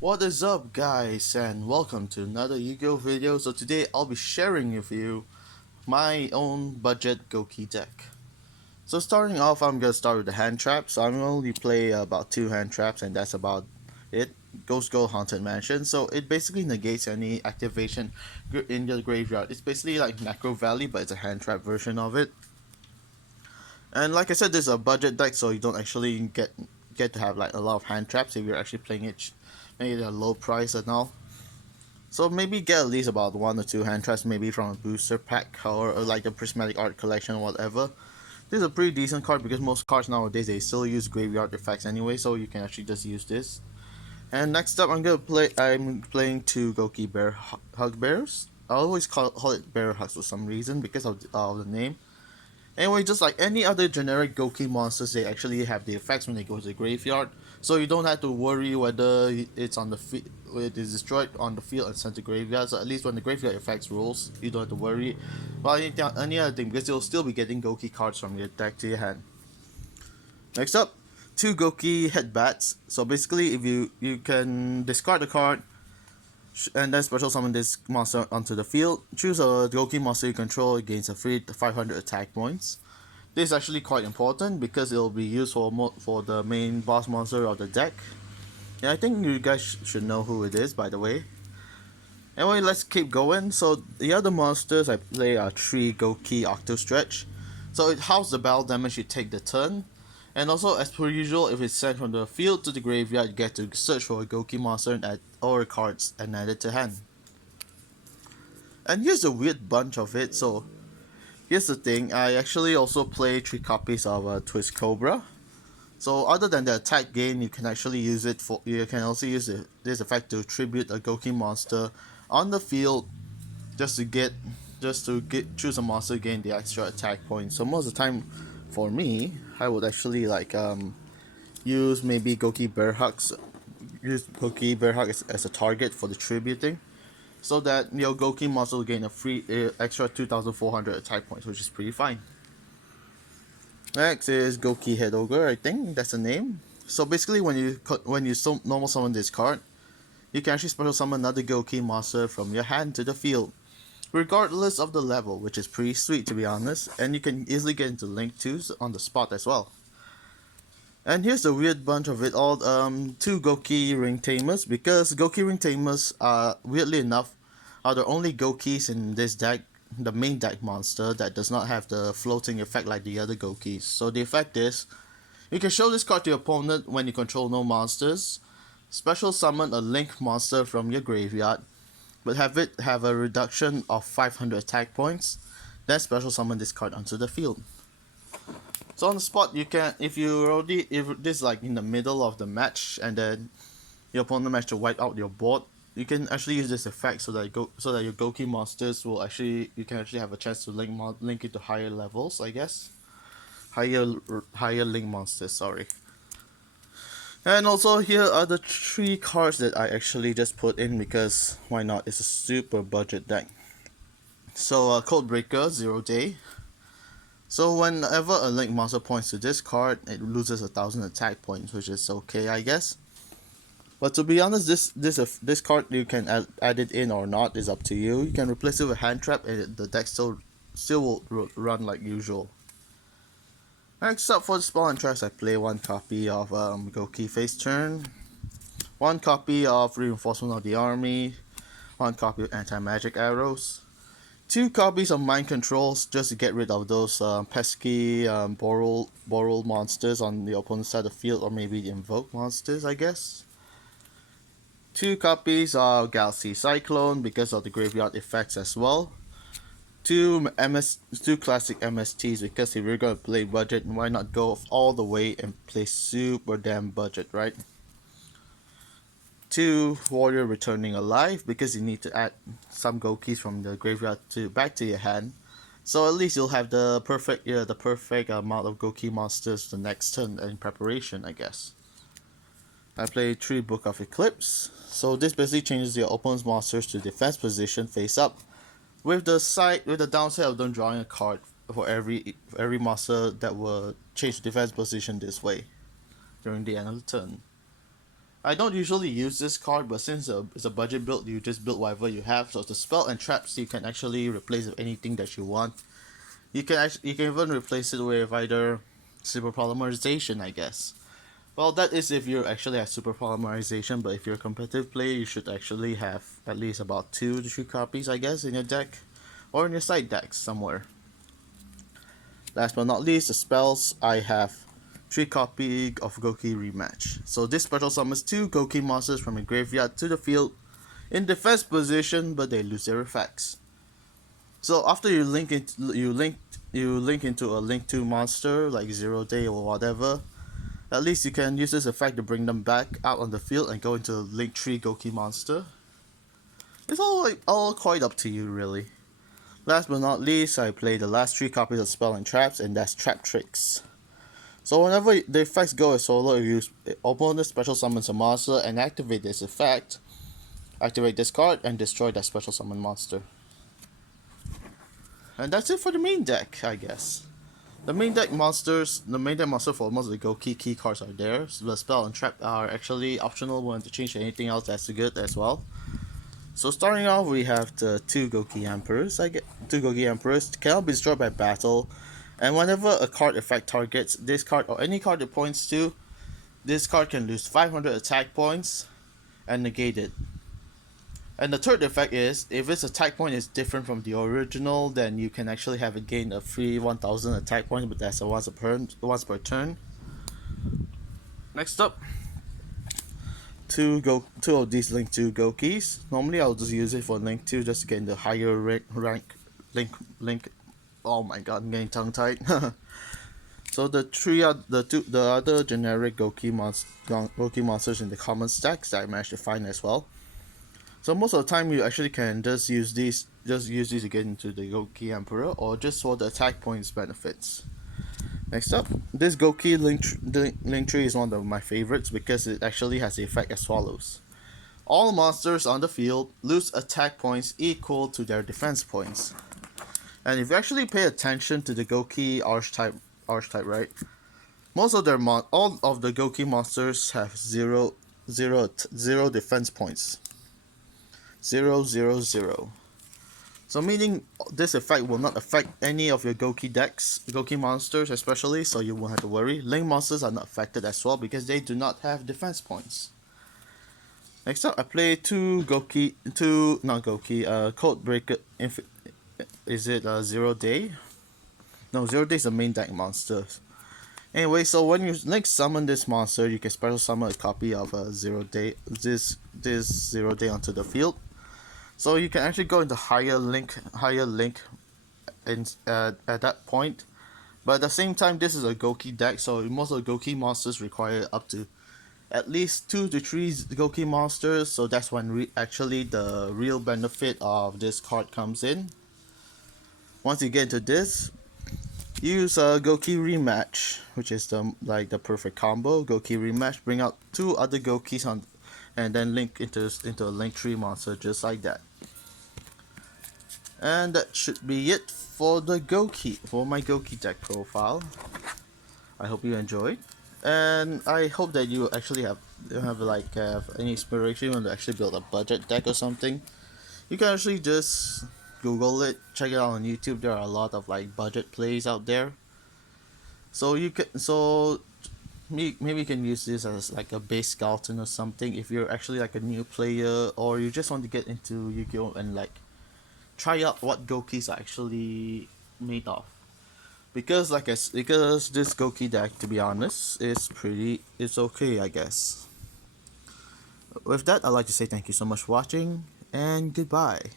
What is up guys and welcome to another Yu-Gi-Oh video. So today I'll be sharing with you my own budget Gouki deck. So starting off, I'm gonna start with the hand traps. So I'm gonna only play about 2 hand traps and that's about it. Ghost Gold Haunted Mansion. So it basically negates any activation in your graveyard. It's basically like Macro Valley, but it's a hand trap version of it. And like I said, this is a budget deck, so you don't actually get to have like a lot of hand traps if you're actually playing it maybe at a low price and all. So maybe get at least about 1 or 2 hand traps, maybe from a booster pack or like a prismatic art collection or whatever. This is a pretty decent card because most cards nowadays they still use graveyard effects anyway, so you can actually just use this. And next up, I'm playing 2 Gouki Bear Hug Bears. I always call it Bear Hugs for some reason because of the name. Anyway, just like any other generic Gouki monsters, they actually have the effects when they go to the graveyard, so you don't have to worry whether it's on the it is destroyed on the field and sent to graveyard. So at least when the graveyard effects rolls, you don't have to worry about any other thing because you'll still be getting Gouki cards from your deck to your hand. Next up, 2 Gouki Headbats. So basically, if you can discard the card and then special summon this monster onto the field. Choose a Gouki monster you control against a free 500 attack points. This is actually quite important because it will be used for the main boss monster of the deck. Yeah, I think you guys should know who it is, by the way. Anyway, let's keep going. So the other monsters I play are 3 Gouki Octo Stretch. So it halves the battle damage you take the turn. And also, as per usual, if it's sent from the field to the graveyard, you get to search for a Gouki monster and add all cards and add it to hand. And here's a weird bunch of it. So here's the thing, I actually also play 3 copies of Twist Cobra. So other than the attack gain, you can actually use it for. You can also use this effect to tribute a Gouki monster on the field, just to choose a monster gain the extra attack points. So most of the time, for me, I would actually use maybe Gouki Bear Hugs. Use Gouki Bear Hug as a target for the tributing, so that your Gouki monster will gain a free extra 2,400 attack points, which is pretty fine. Next is Gouki Head Ogre, I think that's the name. So basically, when you normal summon this card, you can actually special summon another Gouki monster from your hand to the field, regardless of the level, which is pretty sweet to be honest. And you can easily get into Link 2s on the spot as well. And here's the weird bunch of it all, 2 Gouki Ring Tamers, because Gouki Ring Tamers are, weirdly enough, are the only Goukis in this deck, the main deck monster, that does not have the floating effect like the other Goukis. So the effect is, you can show this card to your opponent when you control no monsters, special summon a Link monster from your graveyard, but have it have a reduction of 500 attack points, then special summon this card onto the field. So on the spot, you can, if this is like in the middle of the match and then your opponent managed to wipe out your board, you can actually use this effect so that your Gouki monsters will you can actually have a chance to link it to higher levels, I guess. Higher link monsters, sorry. And also here are the 3 cards that I actually just put in because why not? It's a super budget deck. So Codebreaker 0 Day. So whenever a Link monster points to this card, it loses 1,000 attack points, which is okay, I guess. But to be honest, this card you can add it in or not is up to you. You can replace it with hand trap, and the deck still will run like usual. Next up for the spell and traps, I play 1 copy of Gouki Face Turn, 1 copy of Reinforcement of the Army, 1 copy of Anti-Magic Arrows, 2 copies of Mind Controls just to get rid of those pesky Boral monsters on the opponent's side of the field, or maybe the Invoke monsters, I guess. 2 copies of Galaxy Cyclone because of the graveyard effects as well. 2 classic MSTs because if you're gonna play budget, why not go all the way and play super damn budget, right? 2 Warrior Returning Alive because you need to add some Goukis from the graveyard back to your hand, so at least you'll have the perfect amount of Gouki monsters the next turn in preparation, I guess. I play 3 Book of Eclipse, so this basically changes your opponent's monsters to defense position face up, with the downside of them drawing a card for every monster that will change defense position this way during the end of the turn. I don't usually use this card, but since it's a budget build, you just build whatever you have. So the spell and traps you can actually replace with anything that you want. You can even replace it with either super polymerization, I guess. Well, that is if you actually have super polymerization, but if you're a competitive player, you should actually have at least about 2 to 3 copies, I guess, in your deck or in your side decks somewhere. Last but not least, the spells. I have 3 copy of Gouki Rematch. So this special summons 2 Gouki monsters from a graveyard to the field in defense position, but they lose their effects. So after you link into a link 2 monster like 0 Day or whatever, at least you can use this effect to bring them back out on the field and go into link 3 Gouki monster. It's all quite up to you really. Last but not least, I play the last 3 copies of Spell and Traps, and that's Trap Tricks. So whenever the effects go as solo, if you opponent special summons a monster and activate this effect, activate this card and destroy that special summon monster. And that's it for the main deck, I guess. The main deck monster for most of the Gouki key cards are there. So the Spell and Trap are actually optional when to change anything else that's good as well. So starting off, we have the 2 Gouki Emperors. 2 Gouki Emperors cannot be destroyed by battle, and whenever a card effect targets this card or any card it points to, this card can lose 500 attack points and negate it. And the third effect is, if its attack point is different from the original, then you can actually have it gain a free 1000 attack points, but that's once per turn. Next up, two of these link 2 Goukis. Normally I'll just use it for link 2 just to get in the higher rank link. Oh my god, I'm getting tongue tied. So the other generic Gouki monsters in the common stacks that I managed to find as well. So most of the time you actually can just use these to get into the Gouki Emperor, or just for the attack points benefits. Next up, this Gouki link tree is one of my favorites because it actually has the effect as follows. All monsters on the field lose attack points equal to their defense points. And if you actually pay attention to the Gouki archetype, right? All of the Gouki monsters have zero defense points. 0, 0, 0. So meaning this effect will not affect any of your Gouki monsters especially, so you won't have to worry. Link monsters are not affected as well because they do not have defense points. Next up, I play 2 Code Breaker. Is it 0 Day? No, 0 Day is the main deck monster. Anyway, so when you next summon this monster, you can special summon a copy of 0 Day, this 0 Day onto the field. So you can actually go into higher link at that point. But at the same time, this is a Gouki deck, so most of the Gouki monsters require up to at least 2 to 3 Gouki monsters, so that's when actually the real benefit of this card comes in. Once you get into this, use a Gouki Rematch, which is the perfect combo. Gouki Rematch, bring out 2 other Goukis and then link into a link 3 monster just like that. And that should be it for my Gouki deck profile. I hope you enjoyed, and I hope that you actually have any inspiration when to actually build a budget deck or something. You can actually just Google it, check it out on YouTube. There are a lot of budget plays out there. So maybe you can use this as a base skeleton or something if you're actually a new player, or you just want to get into Yu-Gi-Oh and try out what Goukis are actually made of. Because this Gouki deck, to be honest, it's okay, I guess. With that, I'd like to say thank you so much for watching, and goodbye.